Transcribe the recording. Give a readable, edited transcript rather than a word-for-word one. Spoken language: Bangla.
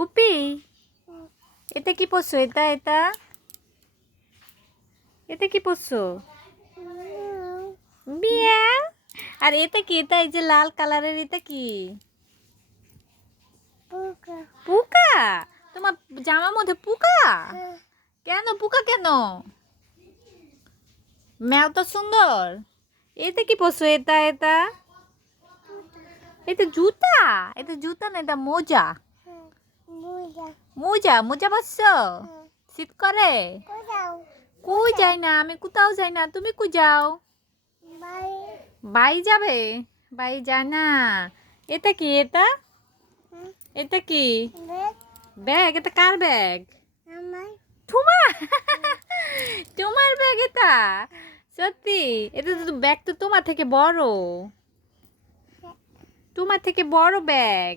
পুপি, এটা কি পরছো? এটা এটা কি পরছো? বিয়া। আর এটা কি? এটা এই যে লাল কালারের, এটা কি? পোকা? তোমার জামার মধ্যে পোকা? কেন পোকা কেন? ম্যাও তো সুন্দর। এটা কি পরছো? এটা এটা জুতা? এটা জুতা না, এটা মোজা। মোজা মোজা পরছো? শীত করে? কই যাই না, আমি কোথাও যাই না। তুমি কই যাও? বাই যাবে? বাই যায় না। এটা কি? এটা এটা কি? ব্যাগ? এটা কার ব্যাগ? তোমার? তোমার ব্যাগ এটা? সত্যি? এটা তো ব্যাগ তো তোমার থেকে বড়। তোমার থেকে বড় ব্যাগ।